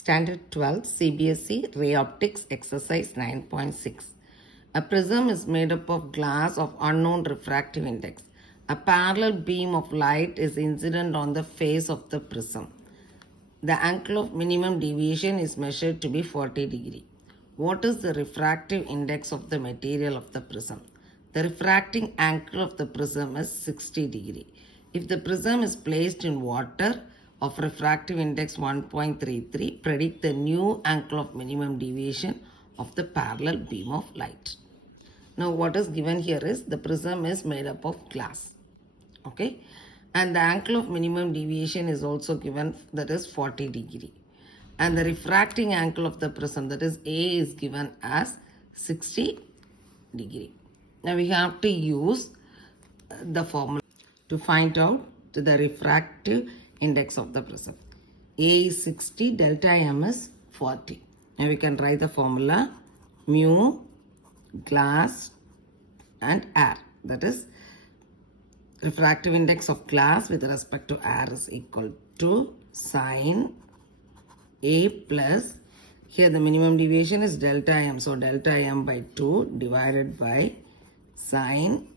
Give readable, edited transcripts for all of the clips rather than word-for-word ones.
Standard 12 CBSE Ray Optics Exercise 9.6. A prism is made up of glass of unknown refractive index. A parallel beam of light is incident on the face of the prism. The angle of minimum deviation is measured to be 40 degree. What is the refractive index of the material of the prism? The refracting angle of the prism is 60 degree. If the prism is placed in water of refractive index 1.33, predict the new angle of minimum deviation of the parallel beam of light. Now what is given here is the prism is made up of glass. Okay, and the angle of minimum deviation is also given, that is 40 degree, and the refracting angle of the prism, that is A, is given as 60 degree. Now we have to use the formula to find out the refractive index of the prism. A is 60, delta M is 40. Now we can write the formula mu glass and air, that is refractive index of glass with respect to air is equal to sine A plus, here the minimum deviation is delta M, so delta M by 2 divided by sine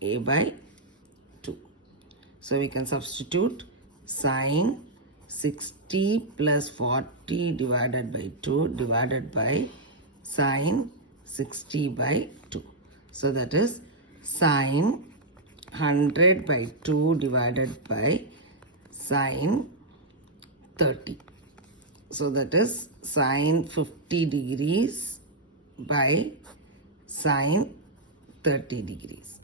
A by 2. So we can substitute sine 60 plus 40 divided by 2 divided by sine 60 by 2. So that is sine 100 by 2 divided by sine 30. So that is sine 50 degrees by sine 30 degrees.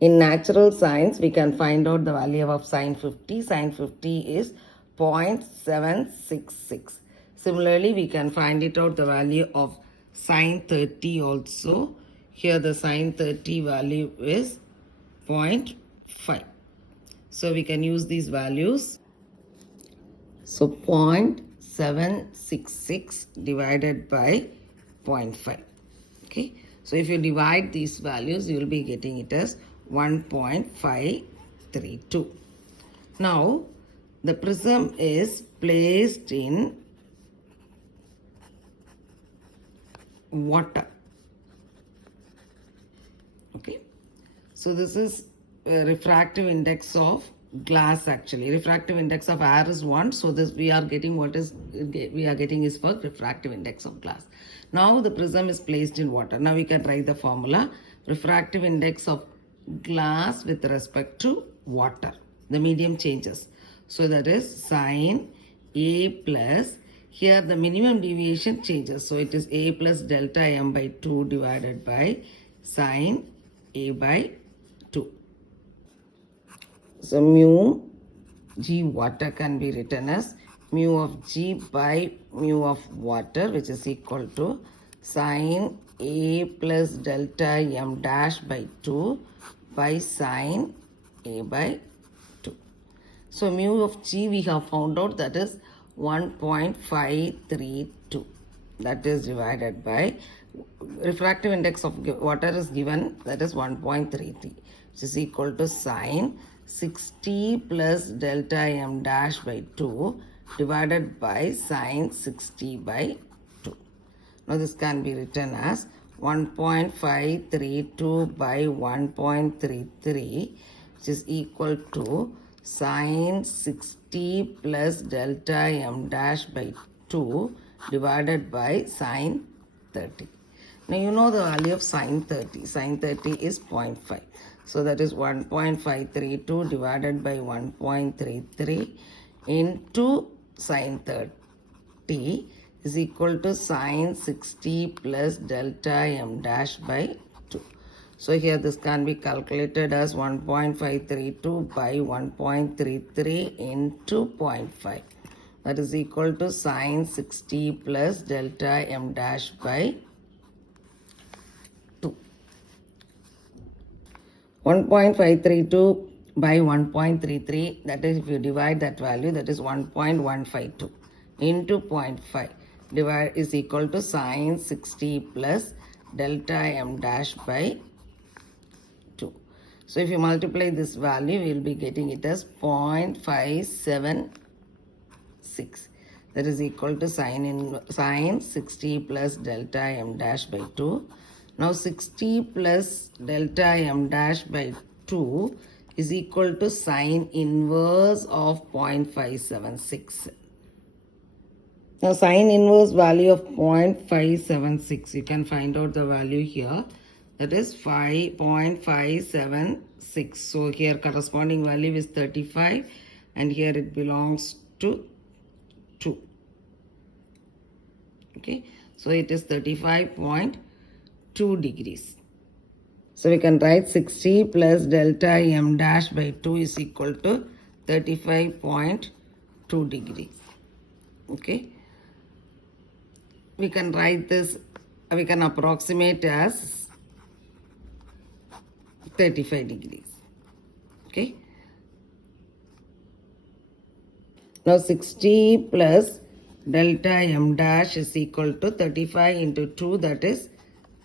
In natural science, we can find out the value of sine 50. Sine 50 is 0.766. Similarly, we can find it out the value of sine 30 also. Here the sine 30 value is 0.5. So we can use these values. So 0.766 divided by 0.5. Okay. So if you divide these values, you will be getting it as 1.532. Now the prism is placed in water. Okay. So this is a refractive index of glass actually. Refractive index of air is 1. So this we are getting is for refractive index of glass. Now the prism is placed in water. Now we can write the formula refractive index of glass with respect to water. The medium changes. So that is sine A plus, here the minimum deviation changes. So it is A plus delta M by 2 divided by sine A by 2. So mu G water can be written as mu of G by mu of water, which is equal to sine A plus delta M dash by 2 by sine A by 2. So mu of G we have found out, that is 1.532. That is divided by refractive index of water is given, that is 1.33, which is equal to sine 60 plus delta M dash by 2 divided by sine 60 by 2. Now this can be written as 1.532 by 1.33, which is equal to sine 60 plus delta M dash by 2 divided by sine 30. Now you know the value of sine 30. Sine 30 is 0.5. So that is 1.532 divided by 1.33 into sine 30 is equal to sine 60 plus delta M dash by 2. So here this can be calculated as 1.532 by 1.33 into 0.5. That is equal to sine 60 plus delta M dash by 2. 1.532 by 1.33, that is if you divide that value, that is 1.152 into 0.5 divide is equal to sine 60 plus delta M dash by 2. So if you multiply this value, we will be getting it as 0.576. that is equal to sine 60 plus delta m dash by 2. Now 60 plus delta m dash by 2 is equal to sine inverse of 0.576. Now sine inverse value of 0.576, you can find out the value here, that is 5.576. So here corresponding value is 35 and here it belongs to 2. Okay, so it is 35.2 degrees. So we can write 60 plus delta m dash by 2 is equal to 35.2 degrees. Okay, we can write this, we can approximate as 35 degrees. Okay, now 60 plus delta m dash is equal to 35 into 2, that is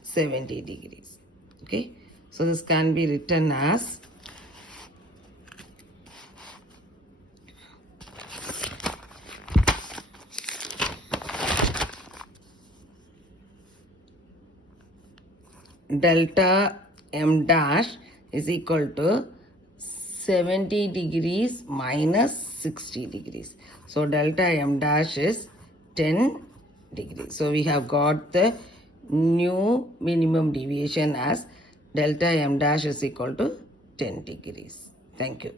70 degrees. Okay, so this can be written as delta m dash is equal to 70 degrees minus 60 degrees. So delta m dash is 10 degrees. So we have got the new minimum deviation as delta m dash is equal to 10 degrees. Thank you.